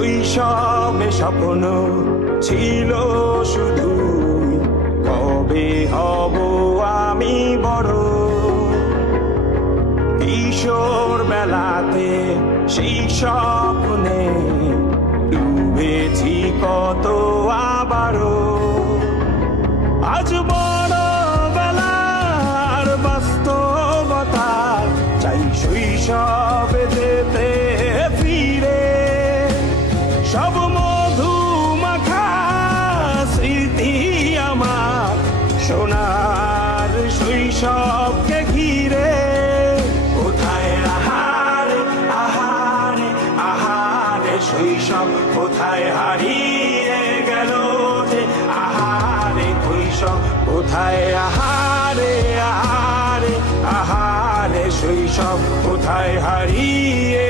শৈশবে স্বপ্ন ছিল শুধু কবে হব আমি বড়। কিশোর বেলাতে সেই স্বপ্নে ডুবেছি কত আবারও। আজ বড় বেলার বাস্তবতা চাই শৈশবে যেতে ফিরে। সব মধু মাখা স্মৃতি আমার সোনার শৈশবকে ঘিরে। কোথায় আহারে আহারে আহারে শৈশব কোথায় হারিয়ে গেল যে আহারে শৈশব কোথায় আহারে আহারে আহারে শৈশব কোথায় হারিয়ে